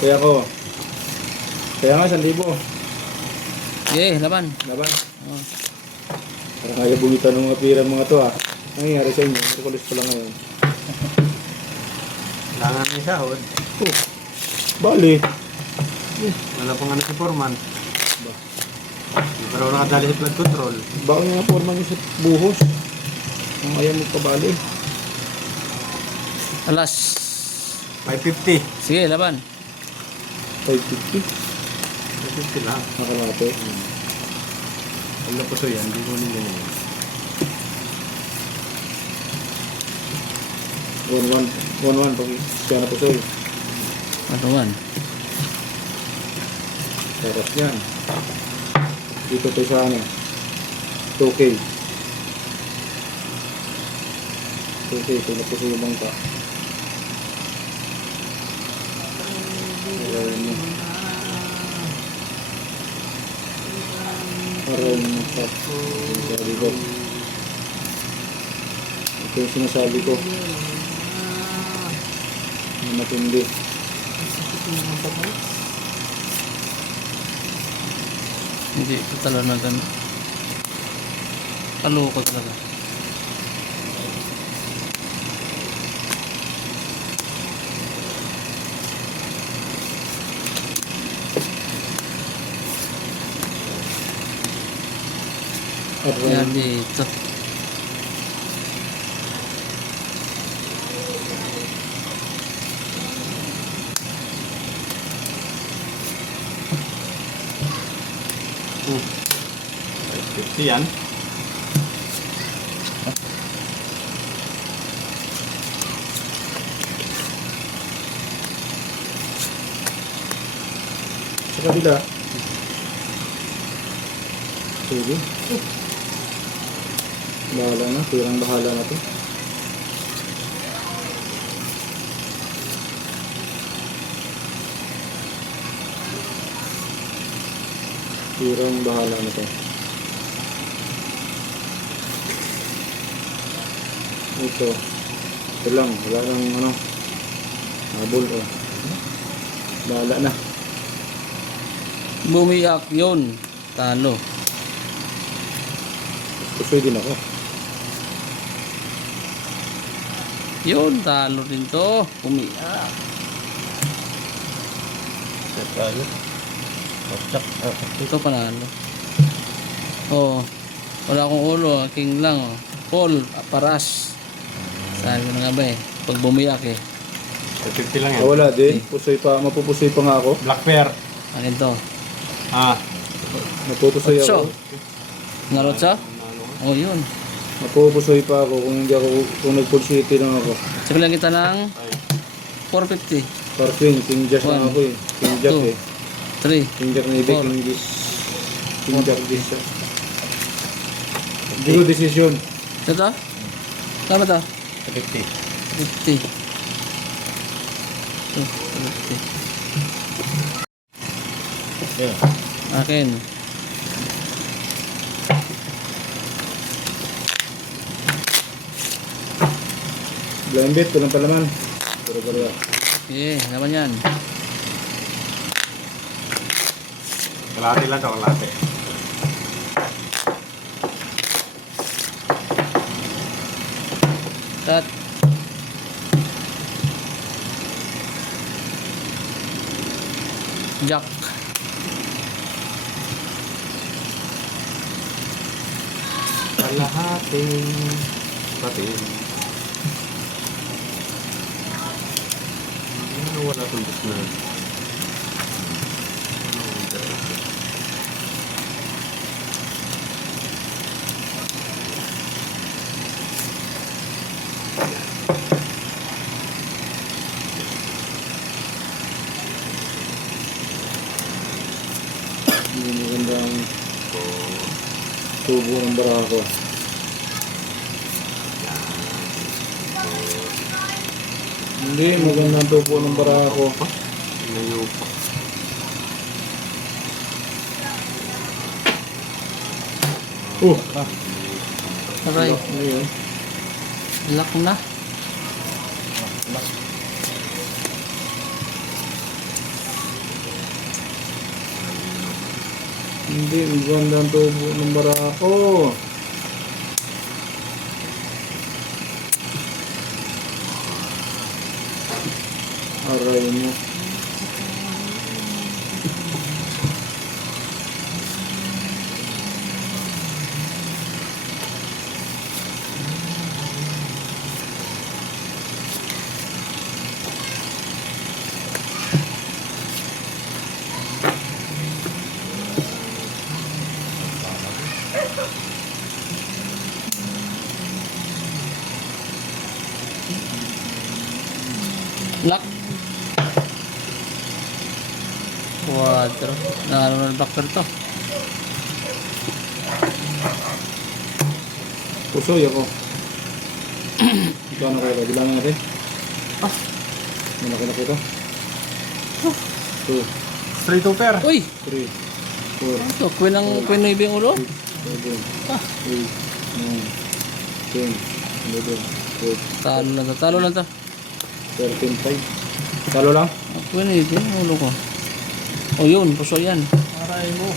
Kaya ko. Kaya nga, 1,000. Okay, laban. Laban. Oh. Parang kaya bumitan ng mga pira mga to ah. Ang nangyayari sa inyo, Merkulis pa lang ngayon. Kailangan may sahod. Oh, bali. Wala pang ano si Foreman. Pero nakadali sa flood control. Baka nga forma niyo sa buhos. Ang ayaw magpabali. Alas. 550. Sige, laban. 550. 550 lang. Nakalate. Ang napuso yan, hindi ko nila yun. 1-1 pag siya na po sa'yo. Matuwan. Tapos yan. Dito tayo sa ano. 2K. 2K. Ito na po sa'yo bangka. Aray mo pa. Sabi ko. Ito yung sinasabi ko. Na matindi. Hindi, ito talaga na ganun. Kaloko talaga. Aray Kaya mo. dito. Hmm. 550 yan. Sa kabila. Sige. Bahala na. Pirang bahala na to. Pirang bahala na to. Ito. Ito lang. Wala nang ano. Habol oh. Bahala na. Bumiyak yun. Talo. Pusoy din ako. Yun, talo din to. Bumiyak. Tayo. Ito panalo. Oh. Wala akong ulo. King lang. Oh. Paul. Paras. Sabi ko na nga ba eh. Pag bumiyak eh. 550 lang yan. Ah, wala din. Pusoy pa. Mapupusoy pa nga ako. Black pair. Akin to. Ah. Mapupusoy Otso. ako. Narot siya? Oh, yun. Mapupusoy pa ako kung hindi ako, kung nag-full city lang ako. Sabi lang kita ng 450. Parking, King Jack lang 1, ako eh. King Jack 2, eh. 3. King Jack na ibig, 4. King Dis. King Jack Dis. Hindi ko decision. Ito to? Tama to? 550. 50. Ito, 50. Yeah. Akin. Blind bet, walang palaman. Pero Okay, naman yan. Kalate lang to, kalate. Cut. Jack. Kalahating patin. Wala tumbos na. hindi magandang tubo ng barako. Hindi, magandang tubo ng barako. Layo pa. Aray. Ano yun? Lock na. Hindi, maganda ang tubo ng barako. Aray mo. Lock. 4. Naroon ng backer to. Pusoy ako. Ito ano kayo? Bilangin natin. Malaki na kita. 2, Straight over. Uy! 3, 4, Ito, queen ng ibing ulo. 7, 8, 9, 10, 11, 12, Talo lang to. Talo lang to. 13, 5. Talo lang? Queen ng ibing ulo ko. O yun, puso yan. Aray mo.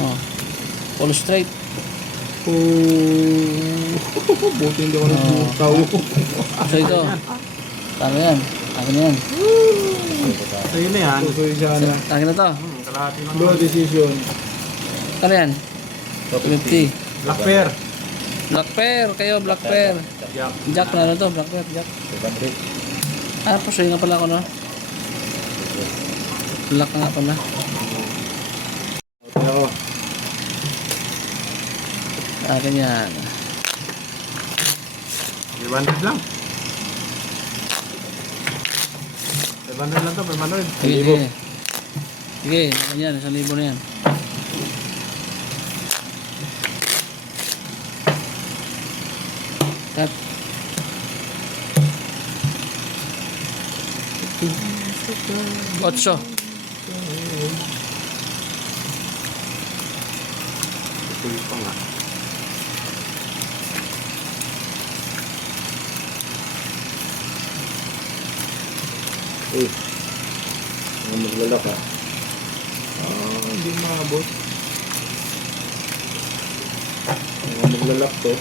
Oh. All straight. Buti hindi ako nagbukaw. Puso ito. Talo yan. Akin na yan. Sa'yo na yan. Pusoy sana. Akin na to. Kalahati lang. Low decision. Ano yan? 50. Black pair. Black pair. Kayo, black pair. Yeah. Jack na to. Black pair. Jack. Ah, puso nga pala ako no. Black nga pala. Okay ako. Akin yan. 500 lang. 500 lang to, 500. Sige, sige. Sige, akin yan. 1,000 na yan. Cut. Otso. Ito pa nga. Uy. Mga maglalak ha. Hindi maabot. Mga maglalak to.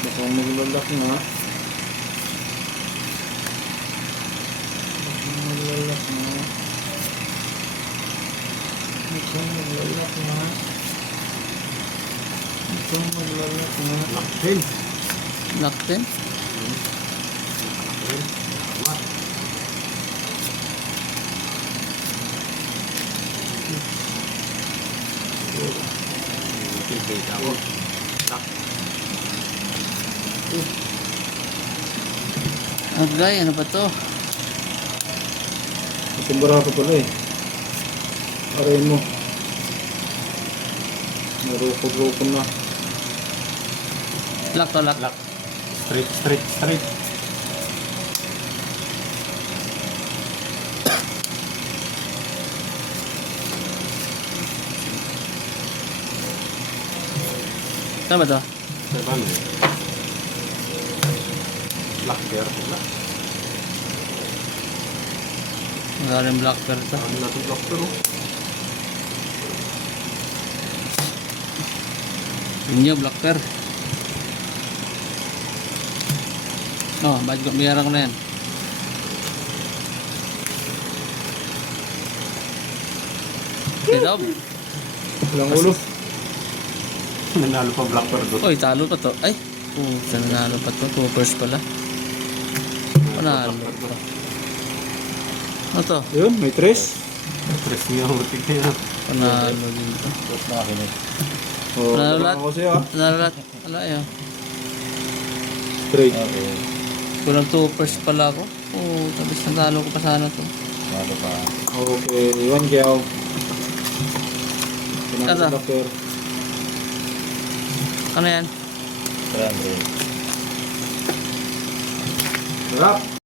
Baka maglalak nga. Baka maglalak nga. Baka maglalak nga. Baka maglalak nga. Black pair. Lock din. Agay, ano ba to? Kumbara ko pala eh. Arayin mo. Narukog-rukog na. Lock to, lock. Black. Straight, straight, straight. Ano ba to? 700. Black pair. Black. Wala rin black pair to. Ano natin black pair oh. Inyo, black pair. Oh, bakit ko mayroon ko na yan? Ito. Walang ulo. Nanalo pa black pair doon. Oy, talo pa to. Ay, nanalo pa to. 2 first pala. Panalo pa. Ano to? Yun, may tres. Stress niya. Matik na yan. Panalo din to. Oh, Panalo baka lahat. ako sa'yo ah. Panalo lahat. Wala yun. Straight. Kulang 2 first pala ako. Oh, tapos natalo ko pa sana to. Okay, iwan kaya ako. Asa? Pinaka-doctor. Ano yan? Sarap.